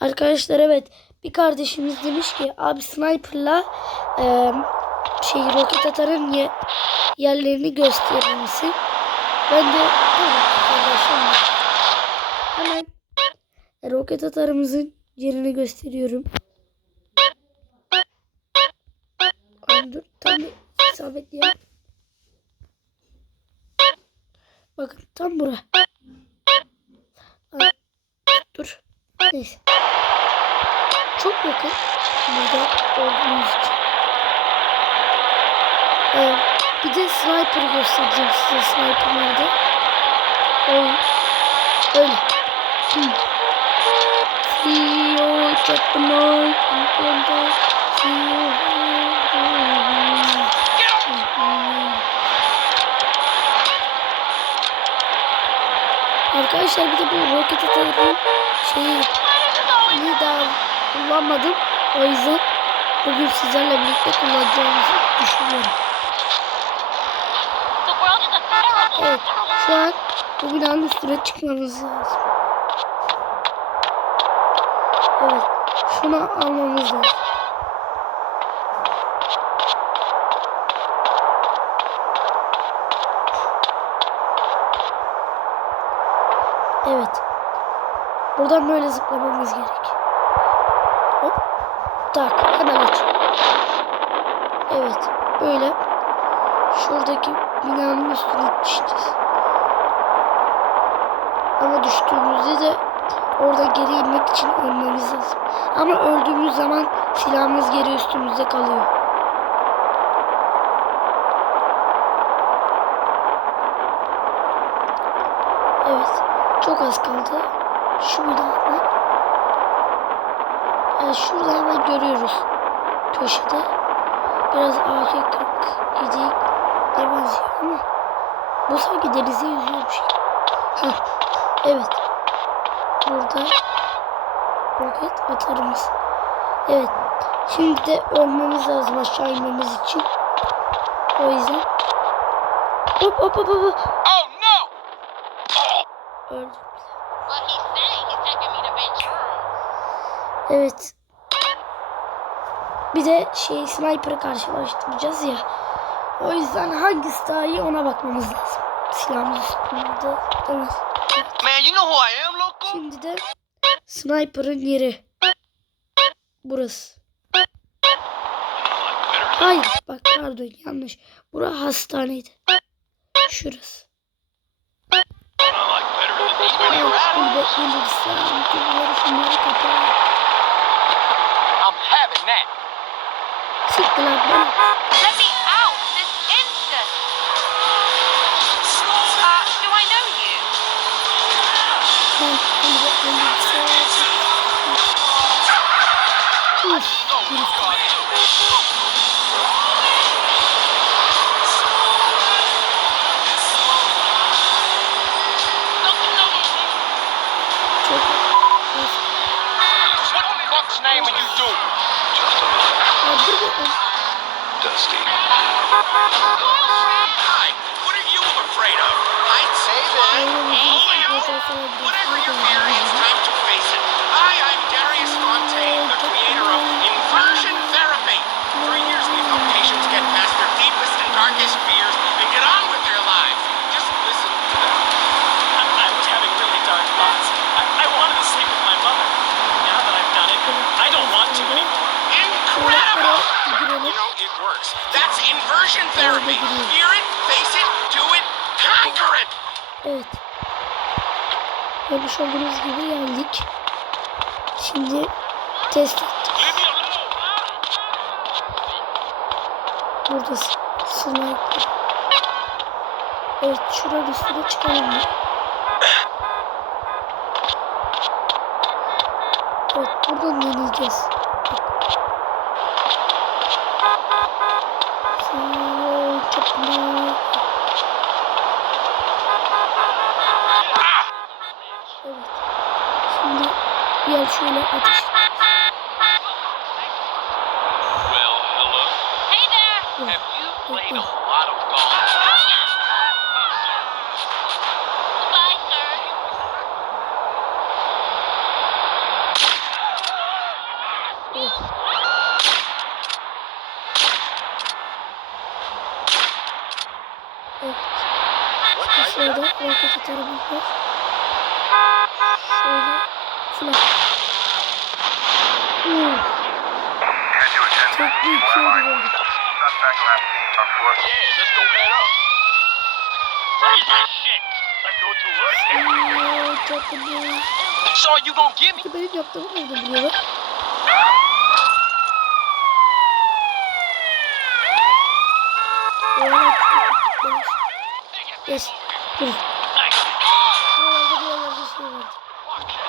Arkadaşlar evet bir kardeşimiz demiş ki abi sniperla e, şey roket atarın ye, yerlerini gösterir misin? Ben de kardeşim hemen roket atarımızın yerini gösteriyorum. Dur tam bir isabetli yer. Bakın tam bura. Dur. Neyse. Çok yakın. Burada olduğumuz için. Ee, bir de sniper göstereceğim size sniper nerede. Oy. Öyle. Hmm. See you night. See you. Arkadaşlar bir de bu roket atarım şeyi daha kullanmadım. O yüzden bugün sizlerle birlikte kullanacağımızı düşünüyorum. Evet şu an bu binanın üstüne çıkmamız lazım. Evet şunu almamız lazım. Evet. Buradan böyle zıplamamız gerek. Hop. Tak. Hemen aç. Evet. Böyle. Şuradaki binanın üstüne düşeceğiz. Ama düştüğümüzde de orada geri inmek için ölmemiz lazım. Ama öldüğümüz zaman silahımız geri üstümüzde kalıyor. Evet. Çok az kaldı. Şu binadan. Yani şurada hemen görüyoruz. Köşede. Biraz AK-47 demez ama bu sanki denize yüzüyor bir şey. Heh. Evet. Burada roket atarımız. Evet. Şimdi de ölmemiz lazım aşağı inmemiz için. O yüzden. Hop hop hop hop. Evet. Bir de şey sniper'ı karşılaştıracağız ya. O yüzden hangisi daha iyi ona bakmamız lazım. Silahımız üstünde. Evet. Man, you know who I am, loco? Şimdi de sniper'ın yeri. Burası. Hayır bak pardon yanlış. Bura hastaneydi. Şurası. Evet kulübe gelirsen kulübeleri şunları kapat. I'm know you? Ben kulübe gelirsen. Uf. herif. Çok az. What the fuck's name are you doing? Ya dur bakalım. Dusty. Hi. What are you afraid of? I'd say that. Eğlenceli sıkıntı you. sana Whatever your fear, it's time to face it. Know, it works. That's inversion therapy. Fear it, face it, do it, conquer it! Evet. Görmüş olduğunuz gibi geldik. Şimdi test alone! Burada sniper. Evet şuranın üstüne çıkalım? Evet buradan deneyeceğiz. şöyle ateş. Well, hello. Hey there. Ah! Şöyle roket atarım. Şöyle. Flash. Uh, çok büyük şey oldu. So you gonna give me? Benim yaptığımı nereden biliyorlar? Evet. Yes.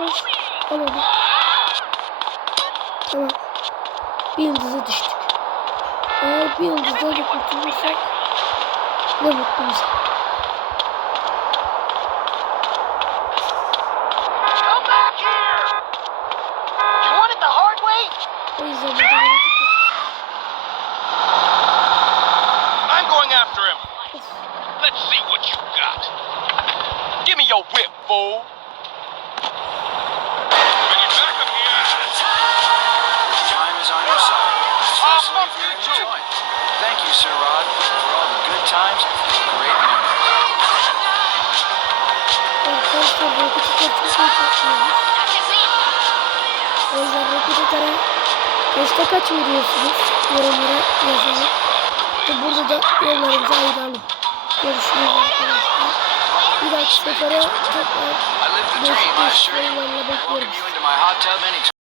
Evet. Koş. Tamam. Bir yıldıza düştük. Eğer bir yıldızdan da kurtulursak ne mutlu bize. Especially if you're in a joint. Thank you, Sir Rod, for all the good times and great memories. Arkadaşlar çok iyi kaçmıyoruz. O yüzden roket atara kaçta kaç veriyorsunuz? Yorumlara. Ve burada da yollarımızı ayıralım. Görüşürüz arkadaşlar. Bir dahaki sefere tekrar yollarına Welcome